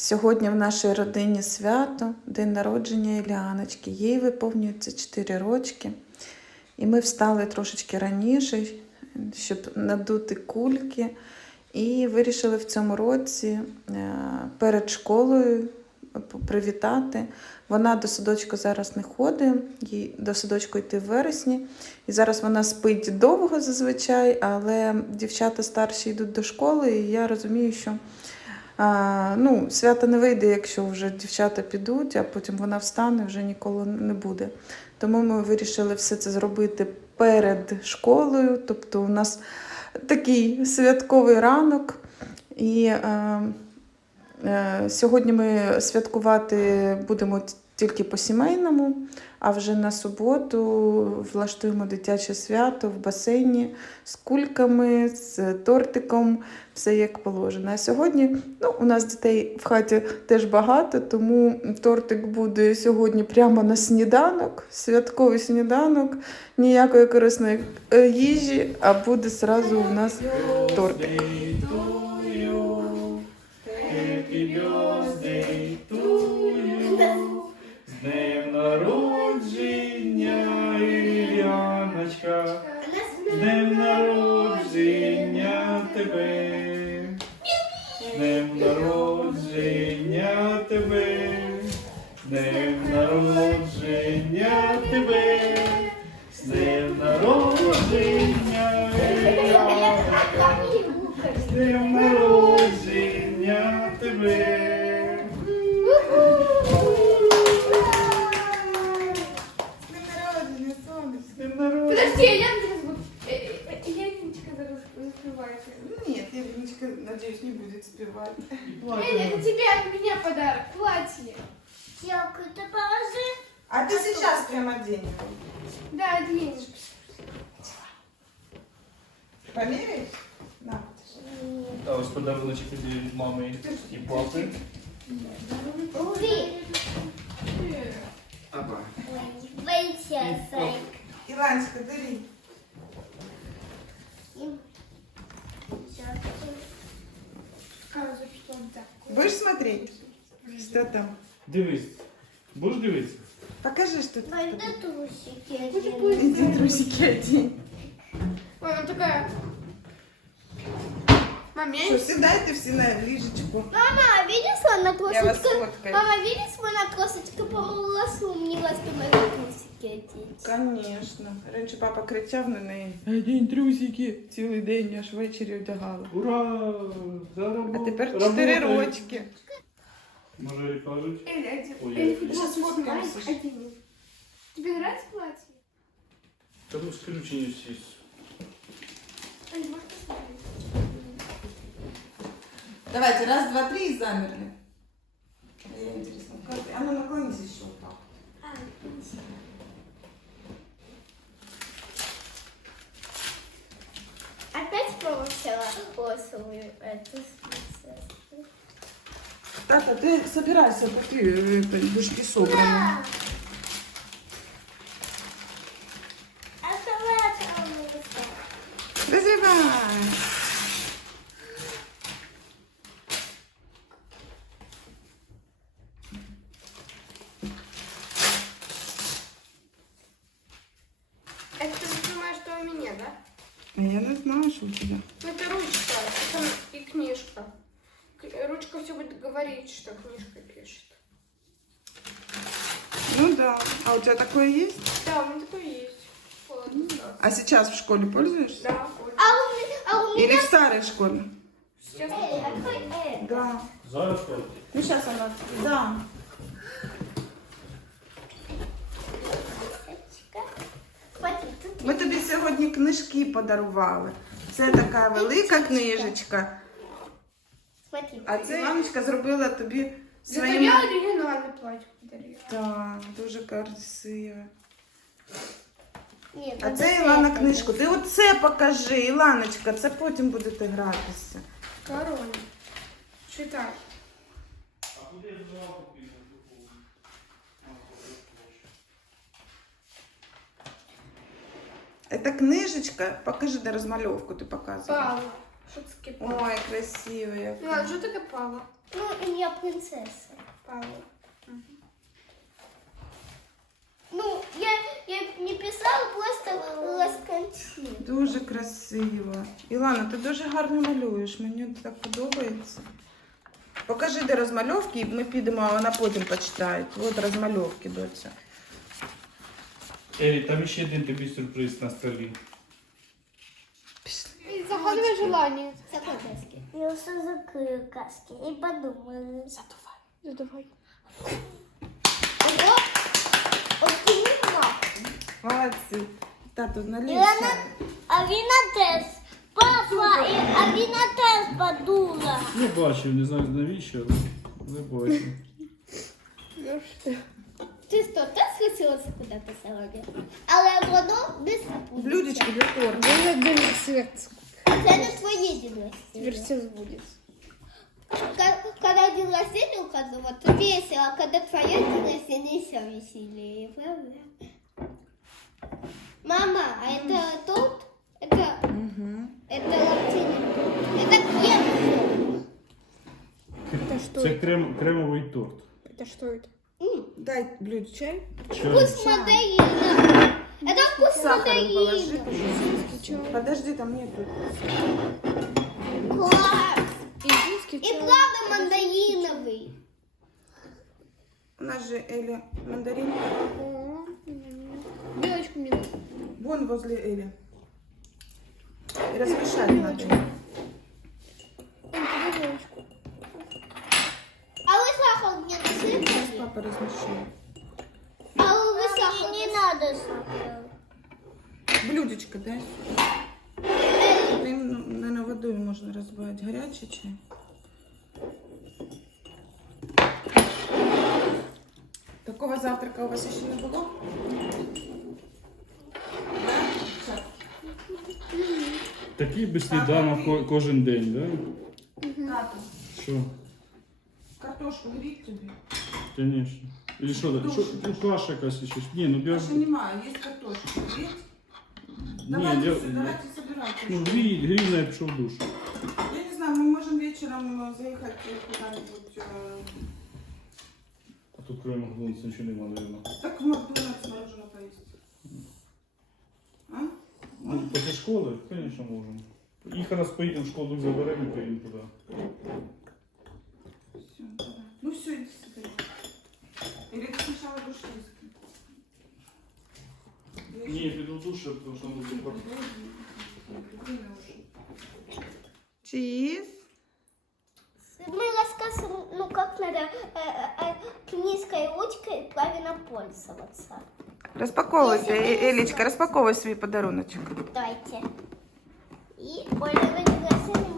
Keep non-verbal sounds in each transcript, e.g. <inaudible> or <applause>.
Сьогодні в нашій родині свято, день народження Іліаночки. Їй виповнюється 4 рочки. І ми встали трошечки раніше, щоб надути кульки. І вирішили в цьому році е, перед школою привітати. Вона до садочку зараз не ходить, їй до садочку йти в вересні. І зараз вона спить довго зазвичай, але дівчата старші йдуть до школи, і я розумію, що ну, свято не вийде, якщо вже дівчата підуть, а потім вона встане, вже ніколи не буде. Тому ми вирішили все це зробити перед школою. Тобто у нас такий святковий ранок. І е, е, сьогодні ми святкувати будемо тільки по-сімейному, а вже на суботу влаштуємо дитяче свято в басейні з кульками, з тортиком, все як положено. А сьогодні ну, у нас дітей в хаті теж багато, тому тортик буде сьогодні прямо на сніданок, святковий сніданок, ніякої корисної е, їжі, а буде зразу у нас тортик. Guru Это тебе от меня подарок. Платье. Дякую, ти положи. А ты сейчас прям одень. Да, одень. Померяешь? На. А ось подаруночки від мами і папи. Уви. Опа. Принцеса. Иланочка, дари. Скажу, что он так. Будешь смотреть? Что там? Дивись. Будешь дивиться? Покажи, что ты. Пойду трусики. Одену. Иди трусики одень. Ой, она такая. Мам, я Что, не... седай ты все на лижечку. Мама, видишь, она Я вас трусочка? фоткаю. Мама, видишь, она трусочка помылась, умнилась, что мои трусики одеть. Конечно. Раніше папа кричав на неї. Одінь трусики. Цілий день аж ввечері одягала. Ура! А Заработали. тепер чотири рочки. Може і кажуть. Эля, один. Ой, Эль, я- футбол Сейчас сфоткай, сфоткаемся. одень. Тебе нравится платье? Та ну включені всі. Эль, можешь посмотреть? Давайте, раз, два, три и замерли. Я интересно, как ты? А ну наклонись еще вот так. А. Опять получила осовую эту принцессу. Так, а ты собирайся, пока ты это, душки собраны. Да. Ну да. А у тебя такое есть? Да, у меня такое есть. Вот. А сейчас в школе пользуешься? Да. А у меня, а у меня... Или в старой школе? Сейчас. Эй, открой это. Да. Зараз так. Ну сейчас она. Да. Ми тобі сьогодні книжки подарували. Це така велика книжечка. А це Іваночка зробила тобі Зато своїм. я оригинальный платье подарила. Так, дуже красиво. Нет, А вот це это Ілана это. книжку. Ти оце покажи, Іланочка, це потім будете гратися. Корона. Читай. А куди жалко пізно? Це книжечка, покажи, де розмальовку ти показуєш. Пава. Что таке пава? Ой, красиво як. Ну, а что такое пава? Ну, имя принцессы. Паула. Ну, я, я не писала, просто ласканчи. Дуже красиво. Ілана, ти дуже гарно малюєш. Мені так подобається. Покажи, де розмальовки, і ми підемо, а вона потім почитає. От розмальовки, доця. Елі, там ще один тобі сюрприз на столі. И загадывай желание. Закрой краски. Я все закрою краски и подумаю. Задавай. Ого! Оцінила. Молодці. Тату, налій Ілана, чай. а вона теж. Папа, і- а вона теж подула. Я бачив, не знаю навіщо, але не бачив. Ну что? Ти що, теж хотілося куди-то сьогодні? Але воно не спуститься. Блюдечко для торту. Да день сердце. Це не твоє діло. Вертец будет. Когда день рождения у каждого, то весело, а когда твое день рождения еще веселее, правда? Мама, а это торт? Это, Угу. это лаптиный торт. Это кекс. Это что Це это? крем, кремовий торт. Это что это? Дай блюд чай. Чай. Вкус мандарина. Это вкус Сахаром положи, пожалуйста. Подожди, там нету. Класс. И чай. правда мандариновый. У нас же Эля мандаринка. О, м. Белочку мне. Вон возле Эли. И размешать надо. А вы сахар мне Сейчас насыпали? папа размешает. Не сахар. Блюдечко, дай. Тим, наверное, водою можна розбавити. Гарячий чай. Такого завтрака у вас ще не було? Такий би сніданок ко- кожен день, да? Тату, Що? картошку гріть тобі. Конечно. Или що? так? Що? Ну, каша якась ще. Ні, ну без... Каші немає, є картошка. Гріть? Ні, Давайте, я... давайте собирайте. Ну, грій, грій, я пішов в душ. Я не знаю, мы можем вечером э, заехать куда-нибудь. э, А тут кроме Макдональдса нічого нема, наверное. Так в Макдональдс мороженое поесть. А? Ну, після школи, звісно, можемо. Їх раз поїдемо в школу, заберемо і поїдемо туди. Все, давай. Ну все, иди собирай. или ты сначала душ низкий? Не, я приду в душ, потому что он будет пахнуть. Чиз. Мы рассказываем, ну как надо э, э, э низкой ручкой правильно пользоваться. Розпаковуйся, Если Е- Елічка, розпаковуй свій. Давайте. И Оля, вы не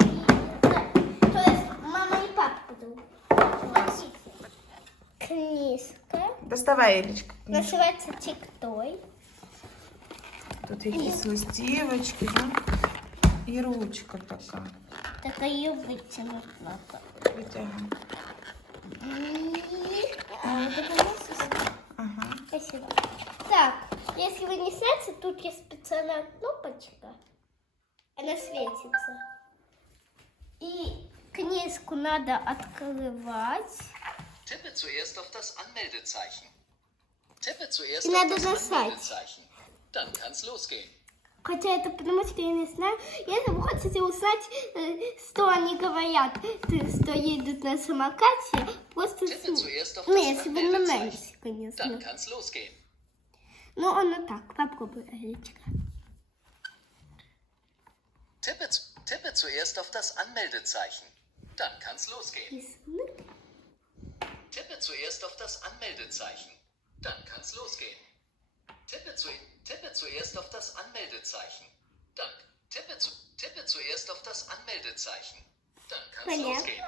Книжка. Доставай, Элечка. Называется тиктой. Тут якісь листівочки, да? І ручка така. Так ее вытянуть надо. Витягуй. И... А, вот это у нас есть. Ага. Спасибо. Так, если вы не знаете, тут есть специальная кнопочка. Она светится. И книжку надо открывать. Tippe zuerst auf das Anmeldezeichen. Tippe zuerst И auf надо das нажать. Anmeldezeichen. Dann kann's losgehen. Хотя это потому, что я не знаю. Если вы хотите узнать, э, что они говорят, то- что едут на самокате, просто... Tippe см- zuerst auf Ну, das если вы на Anmeldezeichen. Нэнси, конечно. Dann kann's losgehen. Ну, оно так. Попробуй, Алечка. Tippe, zu- tippe zuerst auf das Anmeldezeichen. Dann kann's losgehen. Tippe zuerst auf das Anmeldezeichen. Dann kann's losgehen. Tippe, zu, tippe zuerst auf das Anmeldezeichen. Dann tippe, zu, tippe zuerst auf das Anmeldezeichen. Dann kann's losgehen.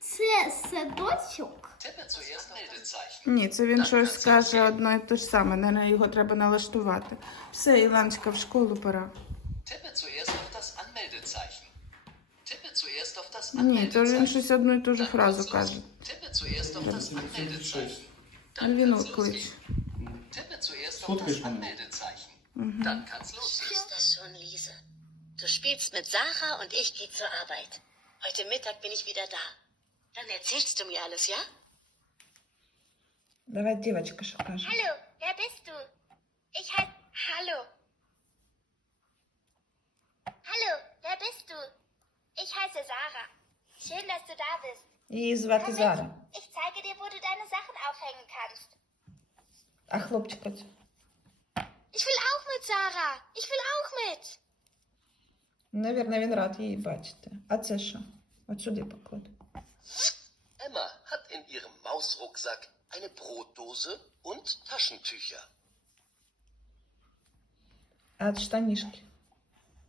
Це садочок. Tippe zuerst Anmeldezeichen. Ні, це він щось скаже одно і те ж саме. Наверное, його треба налаштувати. Все, Іланочка, в школу пора. Tippe zuerst auf das Anmeldezeichen. Ні, то він Anmeldezeichen. щось одну і ту ж Dann фразу kann's каже. losgehen. Tippe zuerst auf das Anmeldezeichen. Dann Альвіну kann's клич. losgehen. Tippe zuerst auf Sfotkaj das schon. Anmeldezeichen. Dann kann's losgehen. ist das schon, Liese? Du spielst mit Sarah und ich gehe zur Arbeit. Heute Mittag bin ich wieder da. Dann erzählst du mir alles, ja? Давай, дівчинка, що каже. Hallo, Її звати Komm Зара. mit. Ich zeige dir, wo du deine Sachen aufhängen kannst. А хлопчика це? Ich will auch mit, Sarah. Ich will auch mit. Навірно, він рад її бачити. А це що? От сюди покладу. Emma hat in ihrem Mausrucksack eine Brotdose und Taschentücher. А штанішки.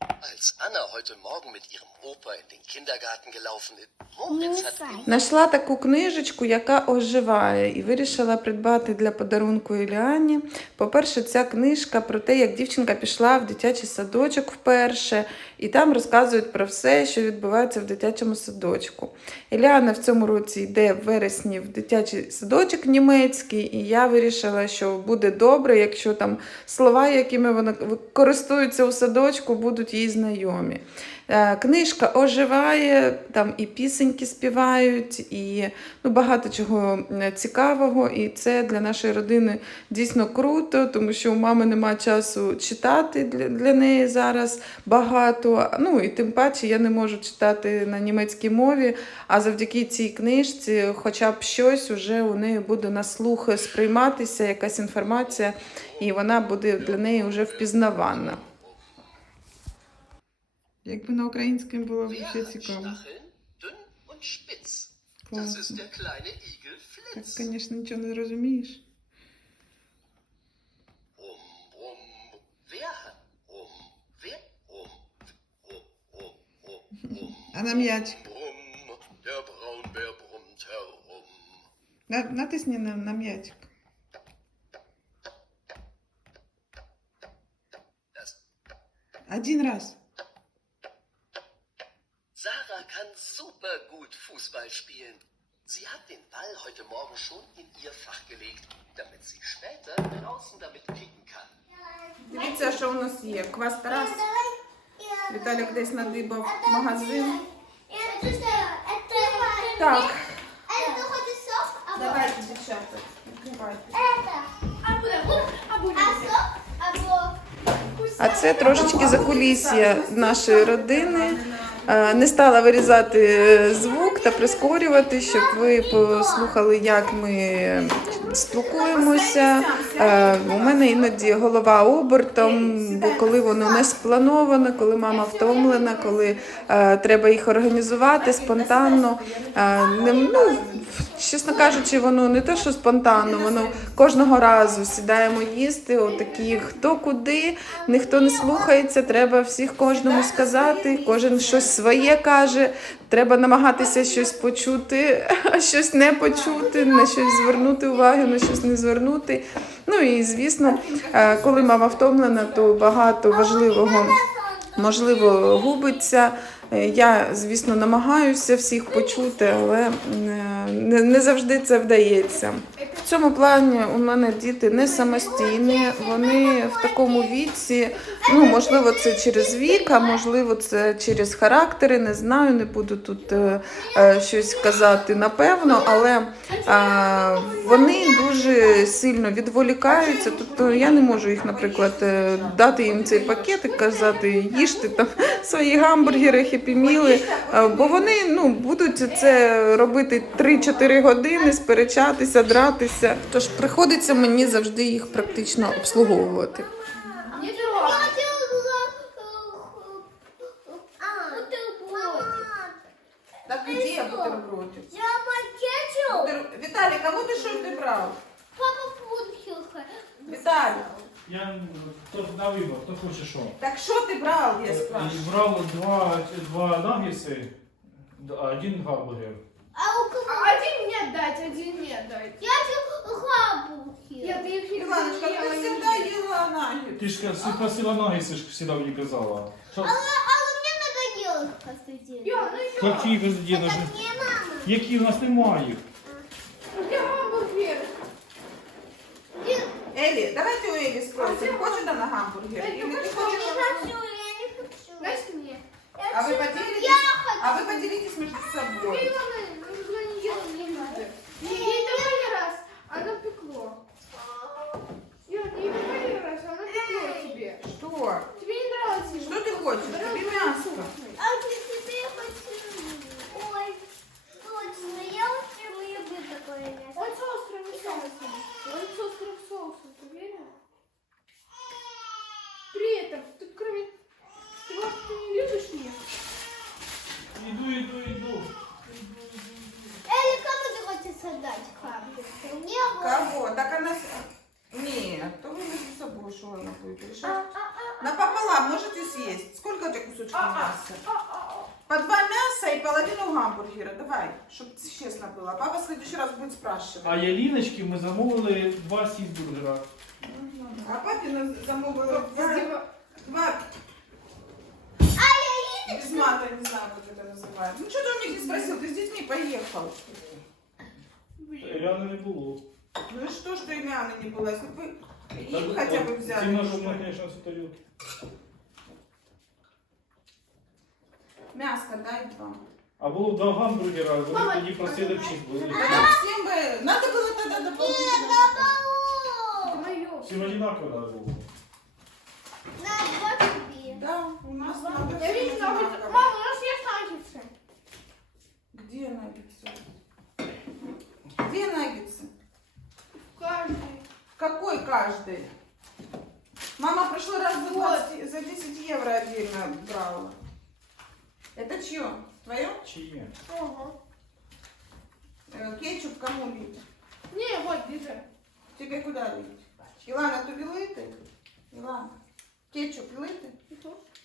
Als Anna heute Morgen mit ihrem Opa in den Kindergarten gelaufen ist, Moritz hat Мусай. Таку книжечку, яка оживає, і вирішила придбати для подарунку Іліані. По-перше, ця книжка про те, як дівчинка пішла в дитячий садочок вперше, і там розказують про все, що відбувається в дитячому садочку. Іліана в цьому році йде в вересні в дитячий садочок німецький, і я вирішила, що буде добре, якщо там слова, якими вона користується у садочку, будуть їй знайомі. Е, Книжка оживає, там і пісеньки співають, і ну, багато чого цікавого. І це для нашої родини дійсно круто, тому що у мами немає часу читати для, для неї зараз багато. Ну і тим паче я не можу читати на німецькій мові. А завдяки цій книжці, хоча б щось уже у неї буде на слух сприйматися, якась інформація, і вона буде для неї вже впізнавана. Якби на українському було б ще цікаво. Класно. Так, звісно, нічого не розумієш. Um, um, um, um, um, um, um, um, А на м'яч. um, натисни на, на м'ячик. Один раз. Kann super gut Fußball spielen. Sie hat den Ball heute Morgen schon in ihr Fach gelegt, damit sie später draußen damit kicken kann. Дивіться, що у нас є. Квас Тарас. Віталік десь надибав магазин. Так, давайте, дівчата, відкривайте. А А це трошечки закулісся нашої родини. Е, Не стала вирізати звук та прискорювати, щоб ви послухали, як ми спілкуємося. Е, У мене іноді голова обертом, бо коли воно не сплановано, коли мама втомлена, коли е, треба їх організувати спонтанно. е, ну, чесно кажучи, воно не те, що спонтанно, воно кожного разу сідаємо їсти, отакі хто куди, ніхто не слухається, треба всіх кожному сказати, кожен щось своє каже, треба намагатися щось почути, <laughs> а щось не почути, на щось звернути увагу, на щось не звернути. Ну і звісно, е, коли мама втомлена, то багато важливого можливо губиться. Е, Я, звісно, намагаюся всіх почути, але не завжди це вдається. В цьому плані у мене діти не самостійні, вони в такому віці, ну можливо, це через вік, а можливо, це через характери. Не знаю, не буду тут е, е, щось казати напевно, але е, вони дуже сильно відволікаються. Тобто я не можу їх, наприклад, е, дати їм цей пакет і казати, їжте там свої гамбургери, хепіміли, е, бо вони ну, будуть це робити 3-4 години, сперечатися, дратися. Тож приходиться мені завжди їх практично обслуговувати. Не трогай. Так іди, я бутербродів. Жаба кетчуп. Віталій, кому ти що прибрав? Папа Фунхюха. Віталій, Я хто на вибор, хто хоче що. так що ти брав, я І спрашиваю? брав два, два наггетси, один гамбургер. А у кого? А Один мне отдать, один мне отдать. Я хочу хабуки. Я ты их не Іваночка, ти ела, не завжди їла нагід. Ти ж ка- просила наггетси, ж завжди мені казала. Що? А, але мне надоело их посадить. Я, ну ё, Які везде Это нужны? мне мама. Які в нас немає їх? где гамбургер? Елі, давайте у Елі спросимо, хоче на гамбургер? Ей, Или ну ти що? хочеш? Не хочу, я не хочу. Дайте мне. А ви поділитесь? Я хочу. А вы поделитесь между собой. Ей такой раз, оно честно было. А Папа в следующий раз будет спрашивать. А яліночки ми замовили два сізбургера. А папе на- замовила два... Издева- два... Без мата, не знаю, как это называется. Ну что ты у них не спросил? Ты с детьми поехал. Ряно не було. Ну и что, что и Мяны не было? Если бы им Та, хотя бы от, взяли. Ціна ну ж у что? мене, звісно, це тарілки. Мяско дай два. А було два гамбургера, вони Мама, тоді просили б чізбургер. Тогда всем бы... Надо было тогда дополнительно. Это мое. Всім одинаково треба було. На, вот тебе. Да, у нас надо Я всем видела, одинаково. мама, у нас есть наггетсы. Где наггетсы? Где наггетсы? Каждый. Какой каждый? Мама в прошлый раз за, 20 за 10 евро отдельно брала. Это чье? Твое? Чи є? Ого. Э, кетчуп кому лить? Не, вот, держи. Тебе куда лить? Илана, тобі лити? Илана, кетчуп лити?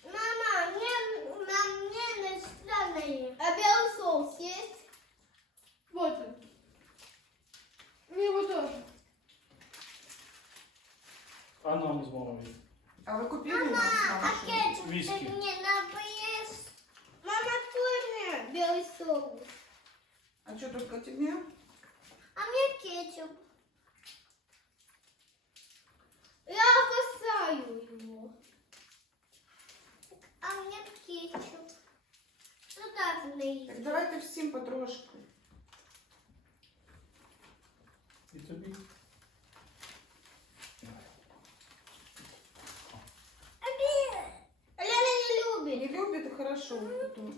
Мама, мне, на мне не странные. А белый соус есть? Вот он. Мне его тоже. А нам з мамою. А вы купили нас А мама? кетчуп Виски. ты мне напоешь? Мама, тоже белый соус. А что только тебе? А мне кетчуп. Я обожаю его. А мне кетчуп. Ну так не Так давайте всім потрошку. І тобі.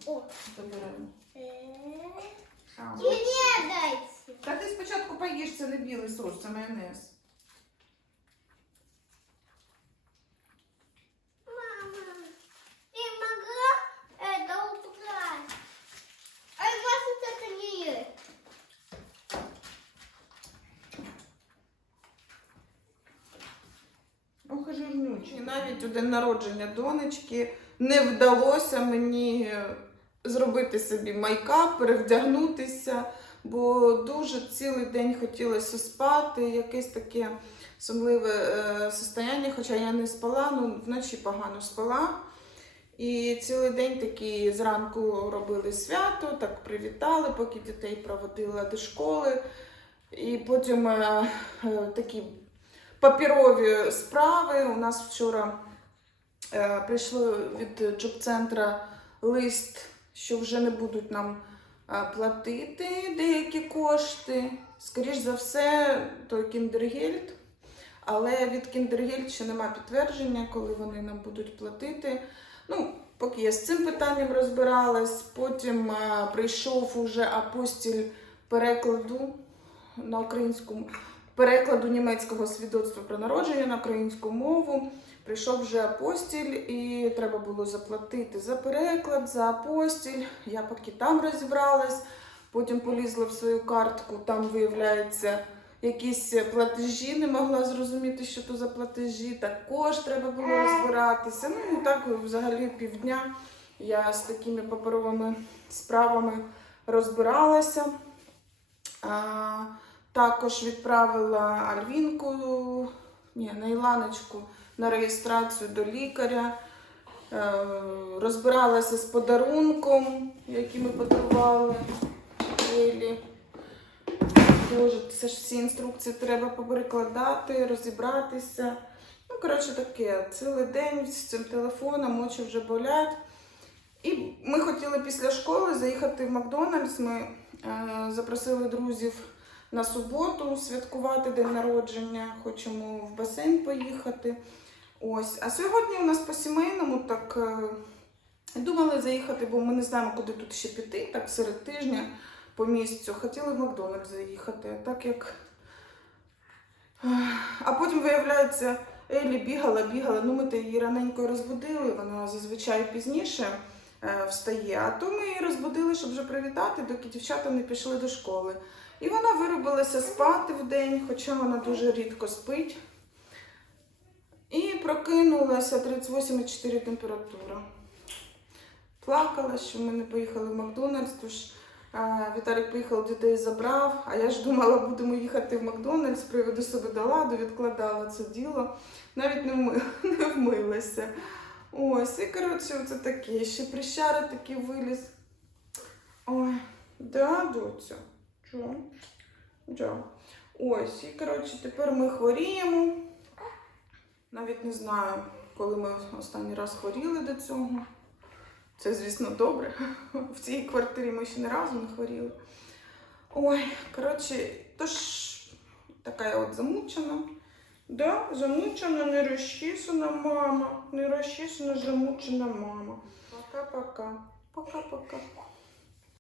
О. забираємо. А. Мне дайте. Та ти спочатку поїш, це не білий соус, це майонез. Мама, ты могла это убрать? А у вас это не есть. Ох, і жирнючий. І навіть у день народження донечки не вдалося мені зробити собі майкап, перевдягнутися, бо дуже цілий день хотілося спати, якесь таке сумливе е, состояння, хоча я не спала, ну вночі погано спала. І цілий день такі зранку робили свято, так привітали, поки дітей проводила до школи. І потім е, е, такі папірові справи. У нас вчора е, прийшло від джоб-центра лист, що вже не будуть нам е, платити деякі кошти. Скоріш за все, той кіндергельд. Але від кіндергельд ще немає підтвердження, коли вони нам будуть платити. Ну, поки я з цим питанням розбиралась, потім е, прийшов уже апостіль перекладу на українську перекладу німецького свідоцтва про народження на українську мову. Прийшов вже апостіль, і треба було заплатити за переклад, за апостіль. Я поки там розібралась, потім полізла в свою картку, там виявляється. Якісь платежі не могла зрозуміти, що то за платежі. Також треба було розбиратися. Ну так взагалі півдня я з такими паперовими справами розбиралася. А, також відправила Альвінку, ні, на Іланочку на реєстрацію до лікаря. Е, Розбиралася з подарунком, який ми подарували Елі. Боже, це ж всі інструкції треба поперекладати, розібратися. Ну, коротше, таке, цілий день з цим телефоном очі вже болять. І ми хотіли після школи заїхати в Макдональдс. Ми е, запросили друзів на суботу святкувати день народження. Хочемо в басейн поїхати. Ось. А сьогодні у нас по сімейному так е, думали заїхати, бо ми не знаємо, куди тут ще піти, так серед тижня по місцю. Хотіли в Макдональдс заїхати. Так як. А потім виявляється, Елі бігала, бігала. Ну, ми то її раненько розбудили, вона зазвичай пізніше е, встає. А то ми її розбудили, щоб вже привітати, доки дівчата не пішли до школи. І вона виробилася спати в день, хоча вона дуже рідко спить. І прокинулася 38,4 температура. Плакала, що ми не поїхали в Макдональдс, тож е, Віталік поїхав, дітей забрав, а я ж думала, будемо їхати в Макдональдс, приведу себе до ладу, відкладала це діло, навіть не, вми... <laughs> не вмилася. Ось, і коротше, це таке. Ще прищара такий виліз. Ой, да, доця. Чо? Да. Ось, і коротше, тепер ми хворіємо. Навіть не знаю, коли ми останній раз хворіли до цього. Це, звісно, добре. В цій квартирі ми ще не разу не хворіли. Ой, коротше, тож така я от замучена. Да, замучена, не розчісана мама. Не розчісана, замучена мама. Пока-пока. Пока-пока.